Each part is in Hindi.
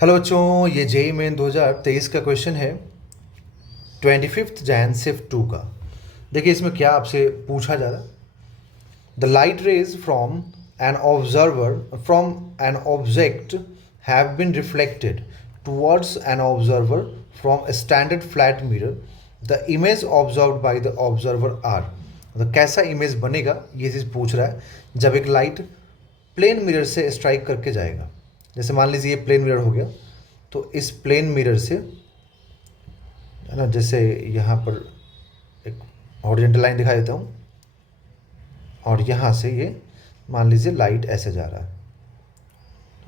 हेलो बच्चों, ये जेई मेन 2023 का क्वेश्चन है 25 जैन सिर्फ 2 का। देखिए इसमें क्या आपसे पूछा जा रहा है। The light rays from an object have been reflected towards an observer from a standard flat mirror. The image observed by the observer are. मतलब कैसा इमेज बनेगा ये चीज़ पूछ रहा है जब एक लाइट प्लेन मिरर से स्ट्राइक करके जाएगा। जैसे मान लीजिए ये प्लेन मिरर हो गया, तो इस प्लेन मिरर से, है ना, जैसे यहाँ पर एक हॉरिजॉन्टल लाइन दिखा देता हूँ और यहाँ से ये मान लीजिए लाइट ऐसे जा रहा है।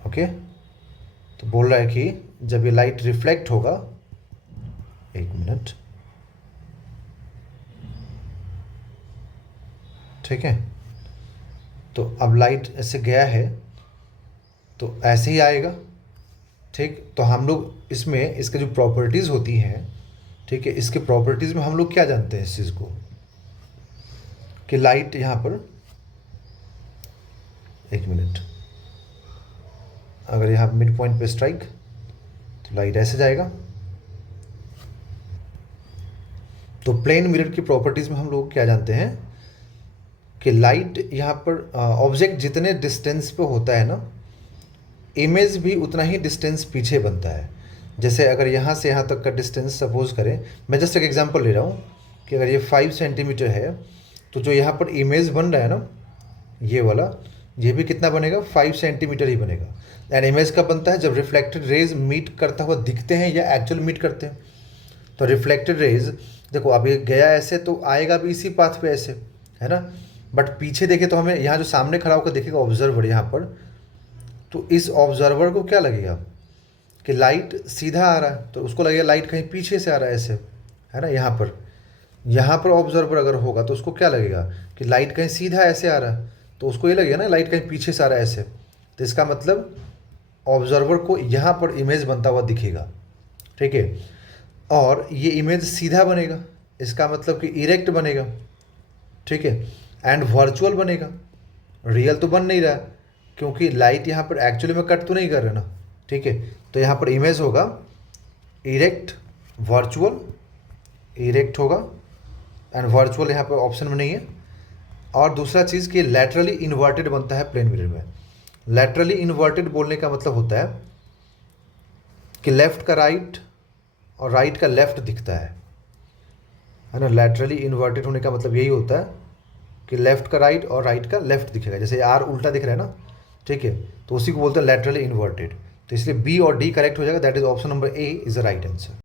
ओके, तो बोल रहा है कि जब ये लाइट रिफ्लेक्ट होगा, एक मिनट, ठीक है, तो अब लाइट ऐसे गया है तो ऐसे ही आएगा। ठीक, तो हम लोग इसमें इसके जो प्रॉपर्टीज़ होती हैं, ठीक है, इसके प्रॉपर्टीज़ में हम लोग क्या जानते हैं इस चीज़ को कि लाइट यहाँ पर, एक मिनट, अगर यहाँ मिड पॉइंट पे स्ट्राइक तो लाइट ऐसे जाएगा। तो प्लेन मिरर की प्रॉपर्टीज़ में हम लोग क्या जानते हैं कि लाइट यहाँ पर ऑब्जेक्ट जितने डिस्टेंस पे होता है ना, इमेज भी उतना ही डिस्टेंस पीछे बनता है। जैसे अगर यहाँ से यहाँ तक का डिस्टेंस सपोज करें, मैं जस्ट एक एग्जांपल ले रहा हूँ कि अगर ये 5 सेंटीमीटर है तो जो यहाँ पर इमेज बन रहा है ना, ये वाला, ये भी कितना बनेगा, 5 सेंटीमीटर ही बनेगा। एंड इमेज कब बनता है, जब रिफ्लेक्टेड रेज मीट करता हुआ दिखते हैं या एक्चुअल मीट करते हैं। तो रिफ्लेक्टेड रेज, देखो अब ये गया ऐसे तो आएगा भी इसी पाथ पे ऐसे, है ना, बट पीछे देखे तो हमें यहाँ जो सामने खड़ा होकर देखेगा ऑब्जर्वर यहाँ पर, तो इस ऑब्जर्वर को क्या लगेगा कि लाइट सीधा आ रहा है, तो उसको लगेगा लाइट कहीं पीछे से आ रहा है ऐसे, है ना। यहाँ पर ऑब्जर्वर अगर होगा तो उसको क्या लगेगा कि लाइट कहीं सीधा ऐसे आ रहा है, तो उसको ये लगेगा ना लाइट कहीं पीछे से आ रहा है ऐसे। तो इसका मतलब ऑब्जर्वर को यहाँ पर इमेज बनता हुआ दिखेगा, ठीक है। और ये इमेज सीधा बनेगा, इसका मतलब कि इरेक्ट बनेगा, ठीक है, एंड वर्चुअल बनेगा। रियल तो बन नहीं रहा है क्योंकि लाइट यहाँ पर एक्चुअली में कट तो नहीं कर रहे ना, ठीक है। तो यहाँ पर इमेज होगा इरेक्ट, वर्चुअल, इरेक्ट होगा एंड वर्चुअल यहाँ पर ऑप्शन में नहीं है। और दूसरा चीज़ कि लैटरली इन्वर्टेड बनता है प्लेन मिरर में। लैटरली इन्वर्टेड बोलने का मतलब होता है कि लेफ्ट का राइट और राइट का लेफ्ट दिखता है ना। लैटरली इन्वर्टेड होने का मतलब यही होता है कि लेफ्ट का राइट और राइट का लेफ्ट दिखेगा। जैसे आर उल्टा दिख रहा है ना, ठीक है, तो उसी को बोलते हैं लैटरली इन्वर्टेड। तो इसलिए बी और डी करेक्ट हो जाएगा। That is option number A is the right answer.